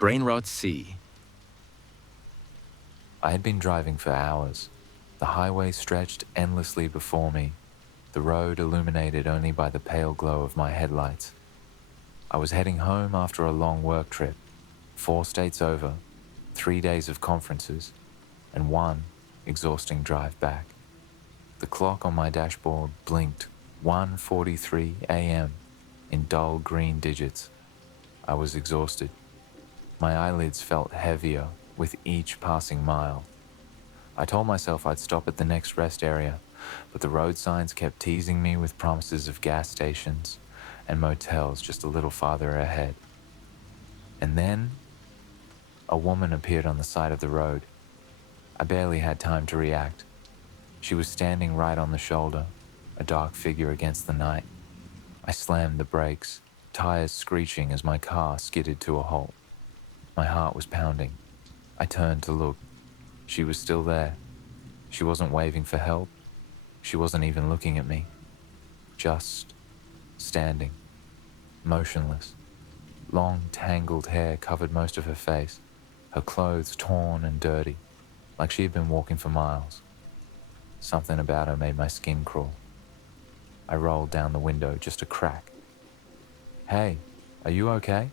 Brainrot C. I had been driving for hours. The highway stretched endlessly before me, the road illuminated only by the pale glow of my headlights. I was heading home after a long work trip, 4 states over, 3 days of conferences, and one exhausting drive back. The clock on my dashboard blinked 1:43 a.m. in dull green digits. I was exhausted. My eyelids felt heavier with each passing mile. I told myself I'd stop at the next rest area, but the road signs kept teasing me with promises of gas stations and motels just a little farther ahead. And then, a woman appeared on the side of the road. I barely had time to react. She was standing right on the shoulder, a dark figure against the night. I slammed the brakes, tires screeching as my car skidded to a halt. My heart was pounding. I turned to look. She was still there. She wasn't waving for help. She wasn't even looking at me. Just standing, motionless. Long, tangled hair covered most of her face, her clothes torn and dirty, like she had been walking for miles. Something about her made my skin crawl. I rolled down the window just a crack. "Hey, are you okay?"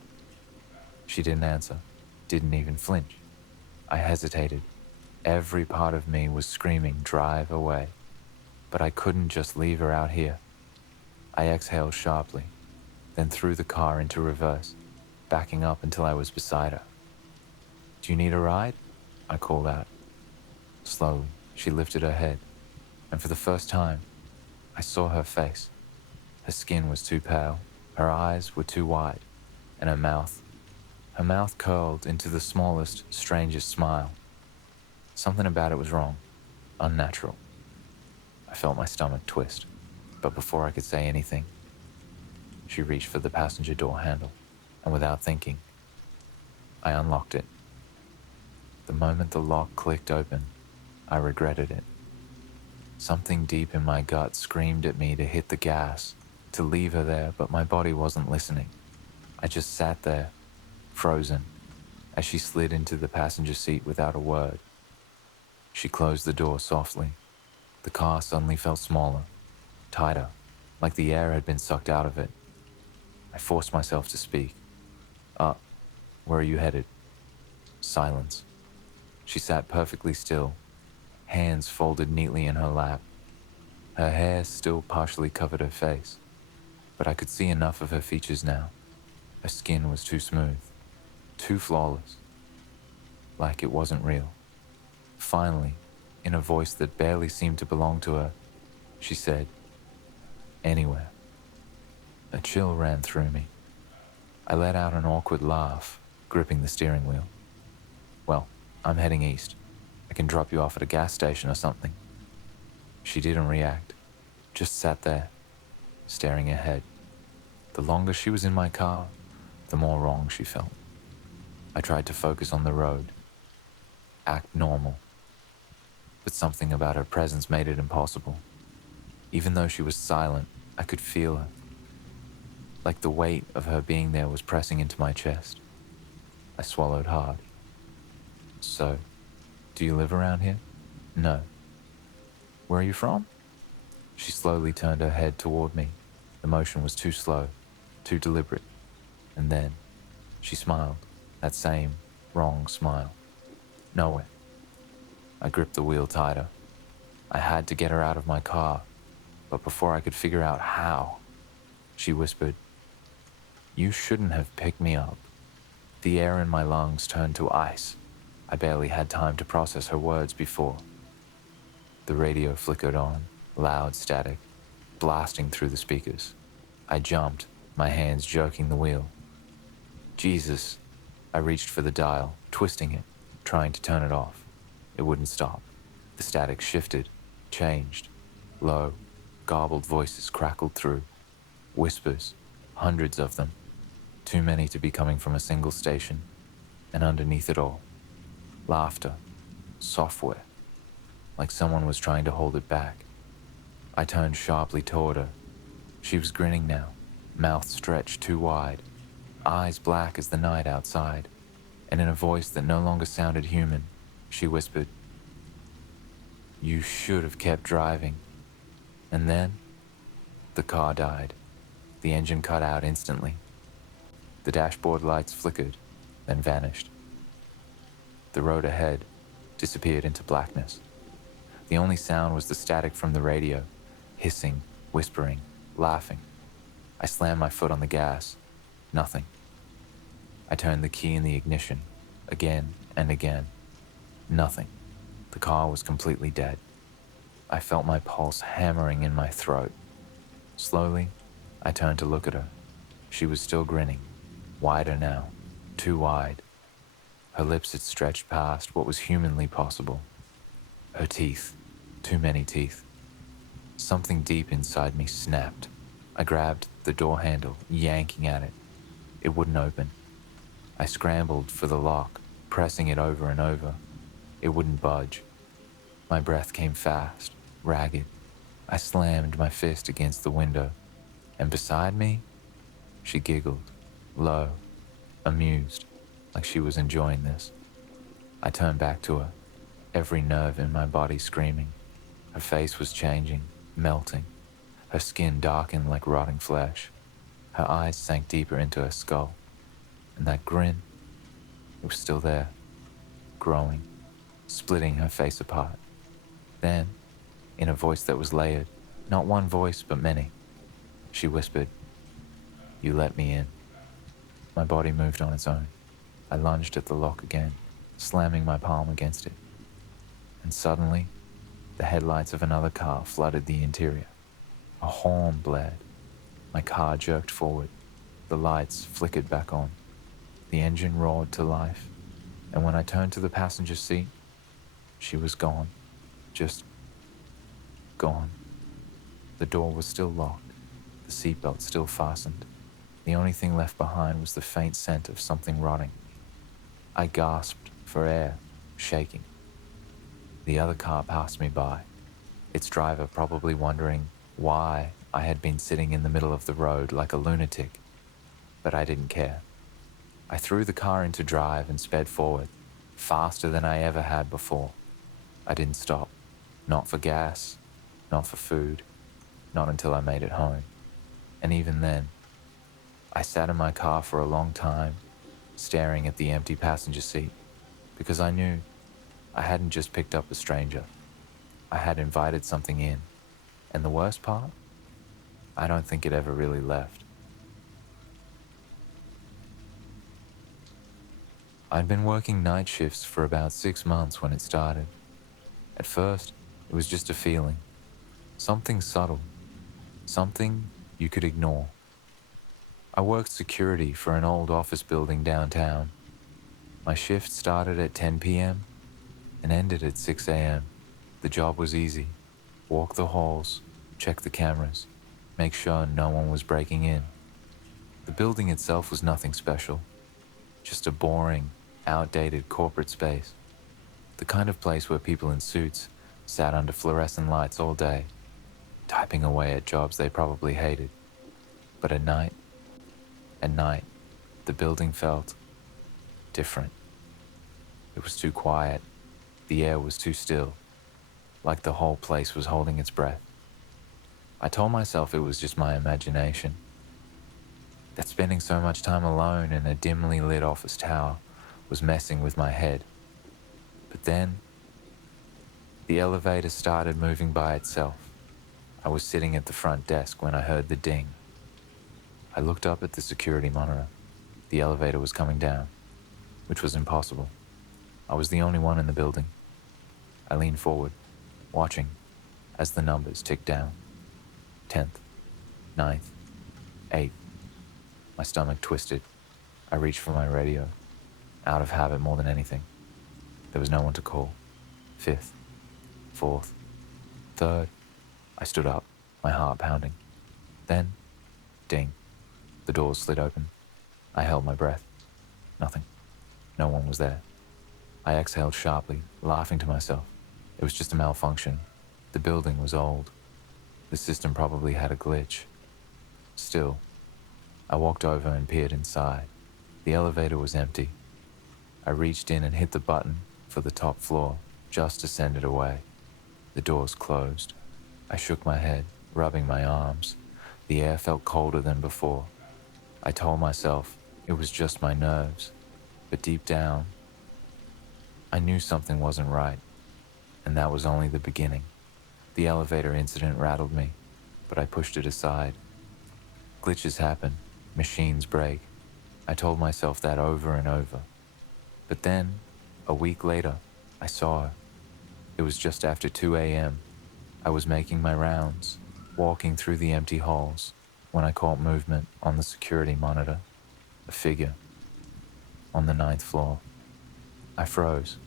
She didn't answer, didn't even flinch. I hesitated. Every part of me was screaming, "Drive away." But I couldn't just leave her out here. I exhaled sharply, then threw the car into reverse, backing up until I was beside her. "Do you need a ride?" I called out. Slowly, she lifted her head, and for the first time, I saw her face. Her skin was too pale, her eyes were too wide, and her mouth curled into the smallest, strangest smile. Something about it was wrong, unnatural. I felt my stomach twist, but before I could say anything, she reached for the passenger door handle, and without thinking, I unlocked it. The moment the lock clicked open, I regretted it. Something deep in my gut screamed at me to hit the gas, to leave her there, but my body wasn't listening. I just sat there, frozen, as she slid into the passenger seat without a word. She closed the door softly. The car suddenly felt smaller, tighter, like the air had been sucked out of it. I forced myself to speak. Where are you headed?" Silence. She sat perfectly still, hands folded neatly in her lap. Her hair still partially covered her face, but I could see enough of her features now. Her skin was too smooth, too flawless, like it wasn't real. Finally, in a voice that barely seemed to belong to her, she said, "Anywhere." A chill ran through me. I let out an awkward laugh, gripping the steering wheel. "Well, I'm heading east. I can drop you off at a gas station or something." She didn't react, just sat there, staring ahead. The longer she was in my car, the more wrong she felt. I tried to focus on the road, act normal, but something about her presence made it impossible. Even though she was silent, I could feel her, like the weight of her being there was pressing into my chest. I swallowed hard. "So, do you live around here?" "No." "Where are you from?" She slowly turned her head toward me. The motion was too slow, too deliberate. And then, she smiled, that same wrong smile. "Nowhere." I gripped the wheel tighter. I had to get her out of my car, but before I could figure out how, she whispered, "You shouldn't have picked me up." The air in my lungs turned to ice. I barely had time to process her words before. The radio flickered on, loud static, blasting through the speakers. I jumped, my hands jerking the wheel. Jesus! I reached for the dial, twisting it, trying to turn it off. It wouldn't stop. The static shifted, changed. Low, garbled voices crackled through. Whispers, hundreds of them. Too many to be coming from a single station. And underneath it all, laughter, software, like someone was trying to hold it back. I turned sharply toward her. She was grinning now, mouth stretched too wide, eyes black as the night outside. and in a voice that no longer sounded human, she whispered, "You should have kept driving." And then the car died. The engine cut out instantly. The dashboard lights flickered, then vanished. The road ahead disappeared into blackness. The only sound was the static from the radio, hissing, whispering, laughing. I slammed my foot on the gas. Nothing. I turned the key in the ignition, again and again. Nothing. The car was completely dead. I felt my pulse hammering in my throat. Slowly, I turned to look at her. She was still grinning, wider now, too wide. Her lips had stretched past what was humanly possible. Her teeth, too many teeth. Something deep inside me snapped. I grabbed the door handle, yanking at it. It wouldn't open. I scrambled for the lock, pressing it over and over. It wouldn't budge. My breath came fast, ragged. I slammed my fist against the window, and beside me, she giggled, low, amused, like she was enjoying this. I turned back to her, every nerve in my body screaming. Her face was changing, melting. Her skin darkened like rotting flesh. Her eyes sank deeper into her skull. And that grin, it was still there, growing, splitting her face apart. Then, in a voice that was layered, not one voice but many, she whispered, "You let me in." My body moved on its own. I lunged at the lock again, slamming my palm against it. And suddenly, the headlights of another car flooded the interior. A horn blared. My car jerked forward. The lights flickered back on. The engine roared to life. And when I turned to the passenger seat, she was gone. Just gone. The door was still locked. The seatbelt still fastened. The only thing left behind was the faint scent of something rotting. I gasped for air, shaking. The other car passed me by, its driver probably wondering why I had been sitting in the middle of the road like a lunatic. But I didn't care. I threw the car into drive and sped forward, faster than I ever had before. I didn't stop, not for gas, not for food, not until I made it home. And even then, I sat in my car for a long time, staring at the empty passenger seat, because I knew I hadn't just picked up a stranger. I had invited something in, and the worst part? I don't think it ever really left. I'd been working night shifts for about 6 months when it started. At first, it was just a feeling, something subtle, something you could ignore. I worked security for an old office building downtown. My shift started at 10 p.m. and ended at 6 a.m. The job was easy. Walk the halls, check the cameras, make sure no one was breaking in. The building itself was nothing special, just a boring, outdated corporate space. The kind of place where people in suits sat under fluorescent lights all day, typing away at jobs they probably hated. But at night, the building felt different. It was too quiet. The air was too still, like the whole place was holding its breath. I told myself it was just my imagination, that spending so much time alone in a dimly lit office tower was messing with my head. But then, the elevator started moving by itself. I was sitting at the front desk when I heard the ding. I looked up at the security monitor. The elevator was coming down, which was impossible. I was the only one in the building. I leaned forward, watching as the numbers ticked down. 10th, 9th, 8th. My stomach twisted. I reached for my radio, out of habit more than anything. There was no one to call. 5th, 4th, 3rd. I stood up, my heart pounding. Then, ding. The doors slid open. I held my breath. Nothing. No one was there. I exhaled sharply, laughing to myself. It was just a malfunction. The building was old. The system probably had a glitch. Still, I walked over and peered inside. The elevator was empty. I reached in and hit the button for the top floor just to send it away. The doors closed. I shook my head, rubbing my arms. The air felt colder than before. I told myself it was just my nerves, but deep down, I knew something wasn't right, and that was only the beginning. The elevator incident rattled me, but I pushed it aside. Glitches happen, machines break. I told myself that over and over. But then, a week later, I saw her. It was just after 2 a.m. I was making my rounds, walking through the empty halls, when I caught movement on the security monitor. A figure on the ninth floor. I froze.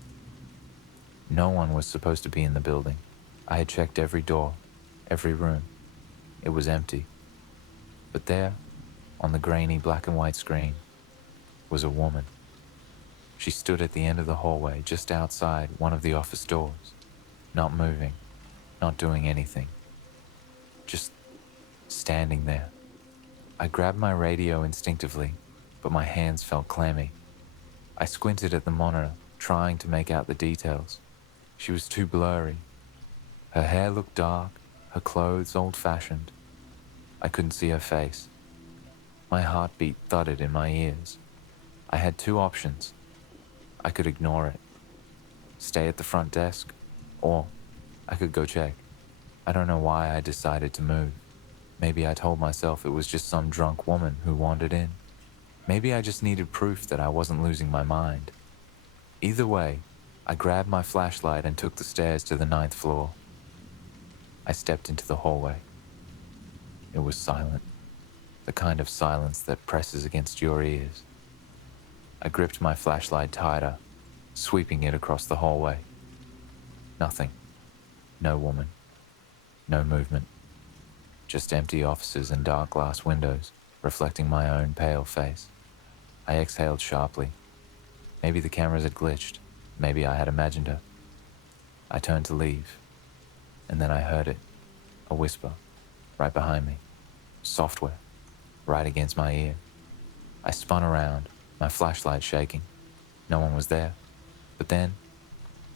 No one was supposed to be in the building. I had checked every door, every room. It was empty. But there, on the grainy black and white screen, was a woman. She stood at the end of the hallway, just outside one of the office doors, not moving, not doing anything, just standing there. I grabbed my radio instinctively, but my hands felt clammy. I squinted at the monitor, trying to make out the details. She was too blurry. Her hair looked dark, her clothes old-fashioned. I couldn't see her face. My heartbeat thudded in my ears. I had two options. I could ignore it, stay at the front desk, or I could go check. I don't know why I decided to move. Maybe I told myself it was just some drunk woman who wandered in. Maybe I just needed proof that I wasn't losing my mind. Either way, I grabbed my flashlight and took the stairs to the ninth floor. I stepped into the hallway. It was silent, the kind of silence that presses against your ears. I gripped my flashlight tighter, sweeping it across the hallway. Nothing. No woman. No movement. Just empty offices and dark glass windows, reflecting my own pale face. I exhaled sharply. Maybe the cameras had glitched. Maybe I had imagined her. I turned to leave, and then I heard it. A whisper, right behind me. Software, right against my ear. I spun around, my flashlight shaking. No one was there. But then,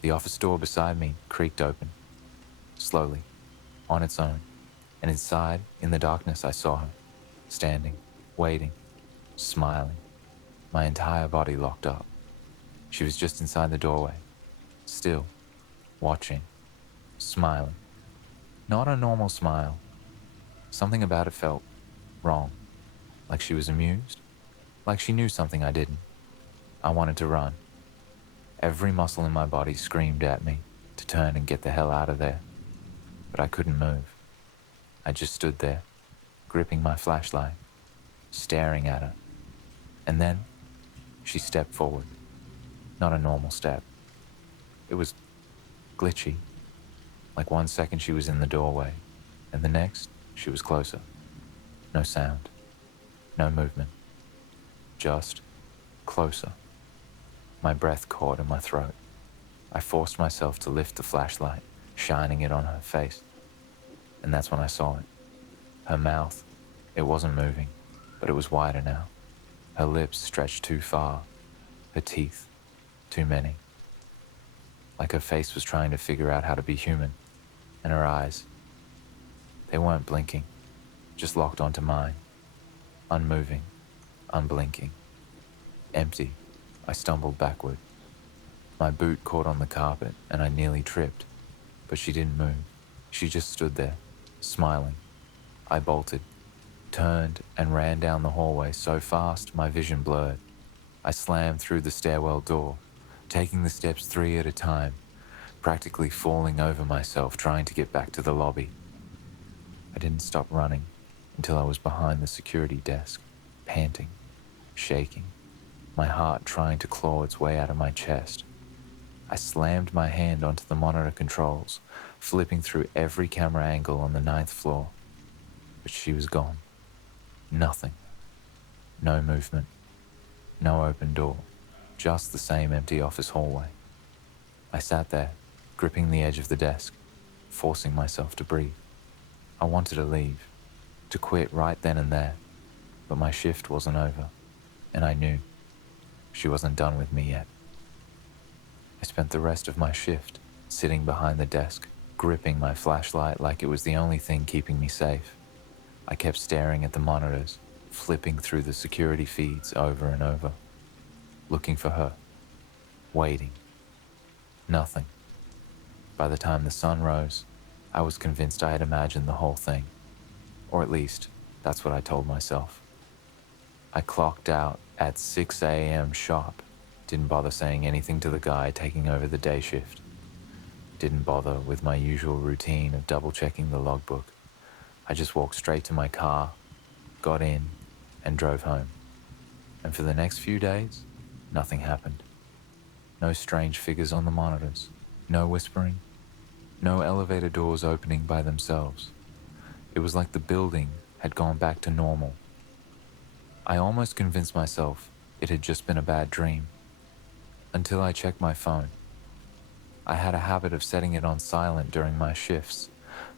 the office door beside me creaked open. Slowly, on its own. And inside, in the darkness, I saw her, standing, waiting, smiling. My entire body locked up. She was just inside the doorway, still, watching, smiling. Not a normal smile. Something about it felt wrong. Like she was amused. Like she knew something I didn't. I wanted to run. Every muscle in my body screamed at me to turn and get the hell out of there. But I couldn't move. I just stood there, gripping my flashlight, staring at her. And then, she stepped forward. Not a normal step. It was glitchy. Like 1 second she was in the doorway, and the next, she was closer. No sound. No movement. Just closer. My breath caught in my throat. I forced myself to lift the flashlight, shining it on her face. And that's when I saw it. Her mouth, it wasn't moving, but it was wider now. Her lips stretched too far. Her teeth, too many. Like her face was trying to figure out how to be human. And her eyes, they weren't blinking, just locked onto mine. Unmoving, unblinking. Empty. I stumbled backward. My boot caught on the carpet and I nearly tripped. But she didn't move. She just stood there, smiling. I bolted, turned, and ran down the hallway so fast my vision blurred. I slammed through the stairwell door, taking the steps 3 at a time, practically falling over myself trying to get back to the lobby. I didn't stop running until I was behind the security desk, panting, shaking, my heart trying to claw its way out of my chest. I slammed my hand onto the monitor controls, flipping through every camera angle on the 9th floor. But she was gone. Nothing. No movement. No open door. Just the same empty office hallway. I sat there, gripping the edge of the desk, forcing myself to breathe. I wanted to leave, to quit right then and there, but my shift wasn't over, and I knew she wasn't done with me yet. I spent the rest of my shift sitting behind the desk, gripping my flashlight like it was the only thing keeping me safe. I kept staring at the monitors, flipping through the security feeds over and over, looking for her, waiting. Nothing. By the time the sun rose, I was convinced I had imagined the whole thing. Or at least, that's what I told myself. I clocked out at 6 a.m. sharp. Didn't bother saying anything to the guy taking over the day shift. Didn't bother with my usual routine of double-checking the logbook. I just walked straight to my car, got in, and drove home. And for the next few days, nothing happened. No strange figures on the monitors, no whispering, no elevator doors opening by themselves. It was like the building had gone back to normal. I almost convinced myself it had just been a bad dream, until I checked my phone. I had a habit of setting it on silent during my shifts,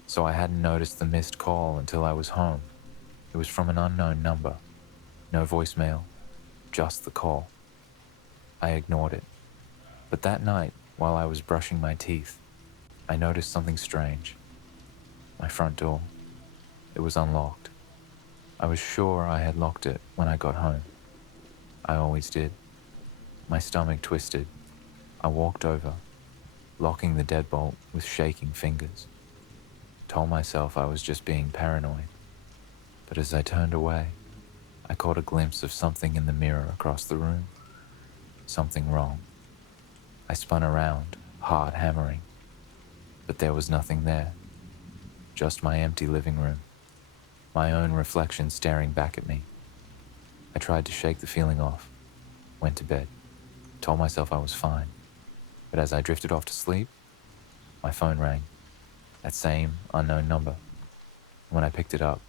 so I hadn't noticed the missed call until I was home. It was from an unknown number. No voicemail, just the call. I ignored it. But that night, while I was brushing my teeth, I noticed something strange. My front door. It was unlocked. I was sure I had locked it when I got home. I always did. My stomach twisted. I walked over, locking the deadbolt with shaking fingers. Told myself I was just being paranoid. But as I turned away, I caught a glimpse of something in the mirror across the room. Something wrong. I spun around, hard hammering. But there was nothing there. Just my empty living room. My own reflection staring back at me. I tried to shake the feeling off. Went to bed. Told myself I was fine. But as I drifted off to sleep, my phone rang. That same unknown number. When I picked it up,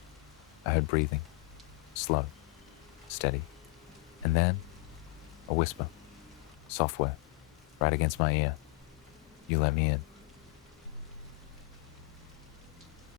I heard breathing. Slow. Steady. And then, a whisper. Software. Right against my ear. You let me in.